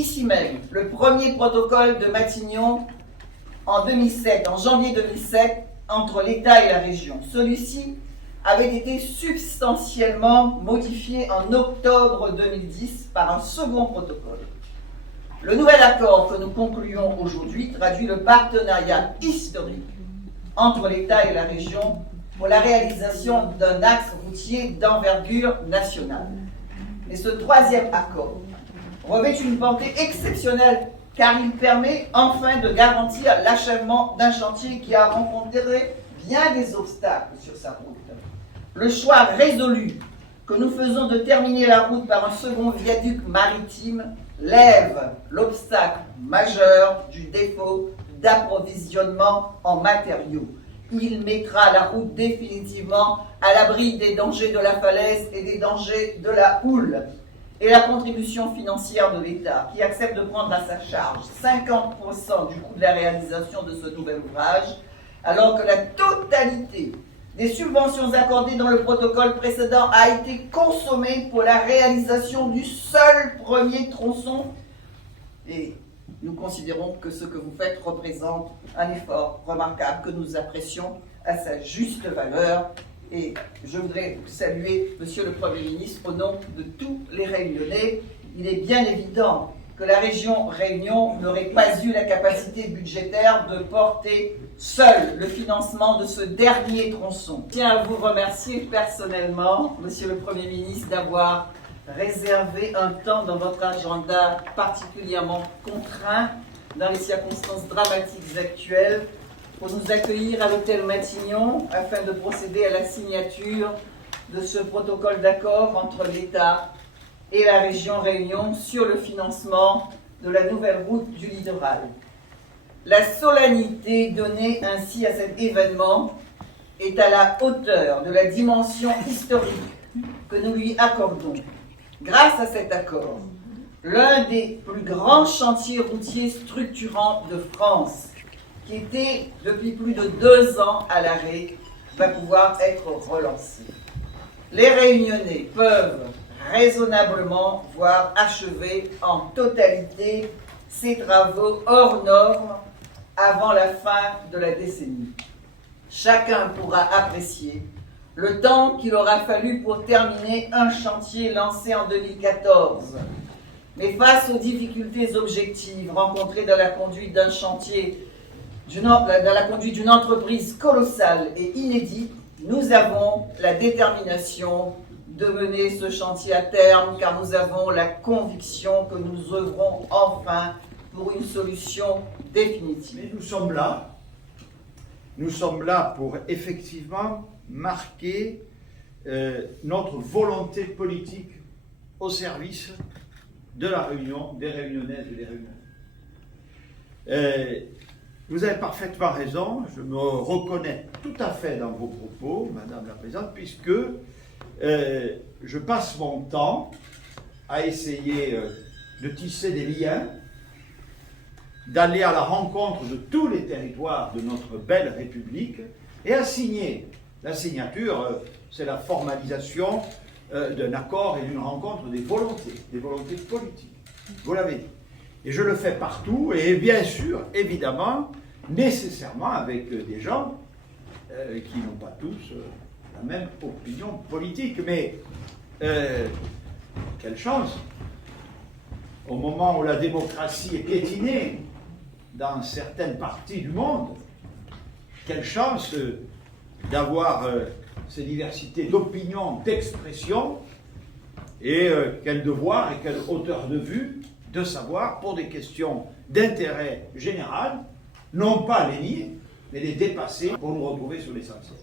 ici même le premier protocole de Matignon en janvier 2007, entre l'État et la région. Celui-ci avait été substantiellement modifié en octobre 2010 par un second protocole. Le nouvel accord que nous concluons aujourd'hui traduit le partenariat historique entre l'État et la région pour la réalisation d'un axe routier d'envergure nationale. Et ce troisième accord revêt une portée exceptionnelle car il permet enfin de garantir l'achèvement d'un chantier qui a rencontré bien des obstacles sur sa route. Le choix résolu que nous faisons de terminer la route par un second viaduc maritime lève l'obstacle majeur du défaut d'approvisionnement en matériaux. Il mettra la route définitivement à l'abri des dangers de la falaise et des dangers de la houle. Et la contribution financière de l'État, qui accepte de prendre à sa charge 50% du coût de la réalisation de ce nouvel ouvrage, alors que la totalité des subventions accordées dans le protocole précédent a été consommée pour la réalisation du seul premier tronçon. Et nous considérons que ce que vous faites représente un effort remarquable que nous apprécions à sa juste valeur. Et je voudrais saluer Monsieur le Premier ministre au nom de tous les Réunionnais. Il est bien évident que la région Réunion n'aurait pas eu la capacité budgétaire de porter seul le financement de ce dernier tronçon. Je tiens à vous remercier personnellement, Monsieur le Premier ministre, d'avoir réservé un temps dans votre agenda particulièrement contraint dans les circonstances dramatiques actuelles pour nous accueillir à l'hôtel Matignon afin de procéder à la signature de ce protocole d'accord entre l'État et la région Réunion sur le financement de la nouvelle route du littoral. La solennité donnée ainsi à cet événement est à la hauteur de la dimension historique que nous lui accordons. Grâce à cet accord, l'un des plus grands chantiers routiers structurants de France, qui était depuis plus de 2 ans à l'arrêt, va pouvoir être relancé. Les Réunionnais peuvent raisonnablement voir achever en totalité ces travaux hors normes avant la fin de la décennie. Chacun pourra apprécier le temps qu'il aura fallu pour terminer un chantier lancé en 2014. Mais face aux difficultés objectives rencontrées dans la conduite d'un chantier, dans la conduite d'une entreprise colossale et inédite, nous avons la détermination de mener ce chantier à terme, car nous avons la conviction que nous œuvrons enfin pour une solution définitive. Mais nous sommes là pour effectivement marquer notre volonté politique au service de la Réunion, des Réunionnaises et des Réunionnais. Vous avez parfaitement raison, je me reconnais tout à fait dans vos propos, Madame la Présidente, puisque je passe mon temps à essayer de tisser des liens, d'aller à la rencontre de tous les territoires de notre belle République et à signer. La signature, c'est la formalisation d'un accord et d'une rencontre des volontés politiques. Vous l'avez dit. Et je le fais partout, et bien sûr, évidemment, nécessairement avec des gens qui n'ont pas tous la même opinion politique. Mais quelle chance, au moment où la démocratie est piétinée dans certaines parties du monde, quelle chance d'avoir ces diversités d'opinions, d'expression, et quel devoir et quelle hauteur de vue de savoir, pour des questions d'intérêt général, non pas les nier, mais les dépasser pour nous retrouver sur l'essentiel.